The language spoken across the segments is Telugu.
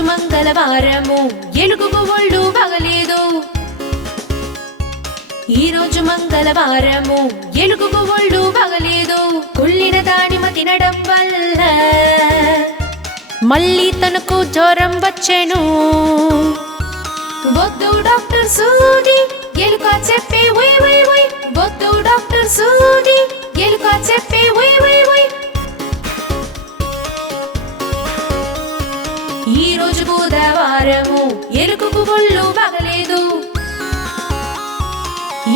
మంగళవారము. ఎలుగుకు ఒళ్ళు బాగలేదు. ఈ రోజు మంగళవారము. ఎలుగుకు ఒళ్ళు బాగలేదు. కుళ్ళిన దానిమ తినడం వల్ల మళ్ళీ తనకు జ్వరం వచ్చెను. వద్దు డాక్టర్ సూది ఎలుక చెప్పి వై వై వై ఎలుకకు ఒళ్ళు బాగలేదు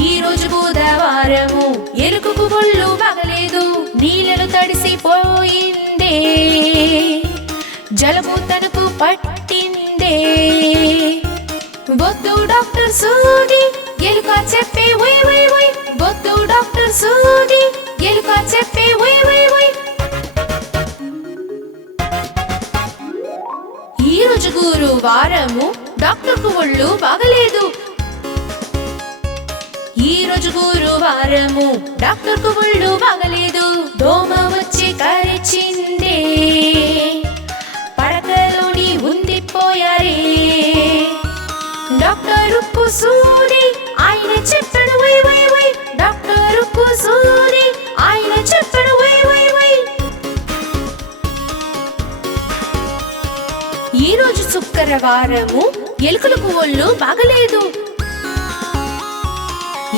ఈ రోజు బుధవారము ఎలుకకు ఒళ్ళు బాగలేదు నీళ్ళను తడిసిపోయిందే జలము తనకు పట్టిందే. బొద్దు డాక్టర్ సూది ఎలుక చెప్పే వై వై వై. బొద్దు డాక్టర్ సూది ఎలుక చెప్పే వై వై వై. ఈ రోజు గురువారము డాక్టర్కు ఒళ్ళు బాగలేదు. ఈ రోజు గురువారము డాక్టర్కు ఒళ్ళు బాగలేదు. దోమ వచ్చి కరిచిందే. పడకలోని ఉంది పోయారే డాక్టర్ ఉప్పు సూది ఆయన చెప్పడు ఈ రోజు శుక్రవారము ఎలుకలకు ఒళ్ళు బాగలేదు.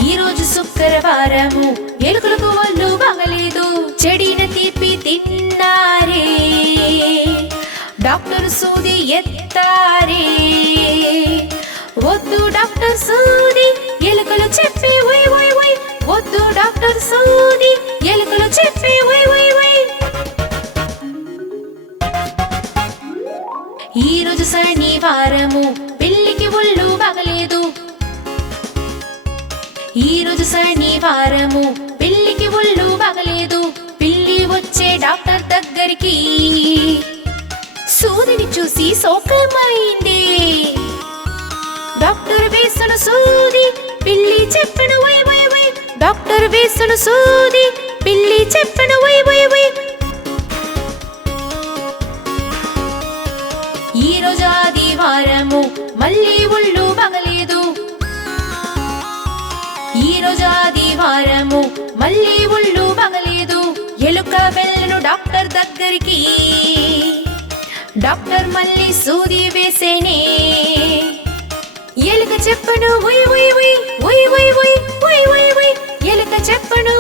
ఈ రోజు శుక్రవారము ఎలుకలకు ఒళ్ళు బాగలేదు. చెడిన తీపి తిన్నారే. డాక్టర్ సూది ఎత్తారే. వద్దు డాక్టర్ సూది ఎలుకలు చెప్పి వై వై వై వద్దు డాక్టర్ సూది ఎలుకలు చెప్పి వై వై రోజు శనివారము పిల్లికి ఒళ్ళు బాగలేదు. ఈ రోజు శనివారము పిల్లికి ఒళ్ళు బాగలేదు. పిల్లి వచ్చే డాక్టర్ దగ్గరికి సూదిని చూసి సోకమైంది డాక్టర్ వేసిన సూది పిల్లి చెప్పిన వై వై వై. డాక్టర్ వేసిన సూది పిల్లి చెప్పిన వై వై వై. ఈ రోజు ఆదివారము మళ్ళీ ఒళ్ళు పగలేదు. ఈ రోజు ఆదివారము మళ్ళీ ఒళ్ళు పగలేదు. ఎలుక వెళ్ళను డాక్టర్ దగ్గరికి డాక్టర్ మళ్ళీ సూది వేసేనే. ఎలుక చెప్పను ఉయ్ ఉయ్ ఉయ్ ఉయ్ ఉయ్ ఉయ్ ఉయ్ ఉయ్ ఉయ్ ఎలుక చెప్పను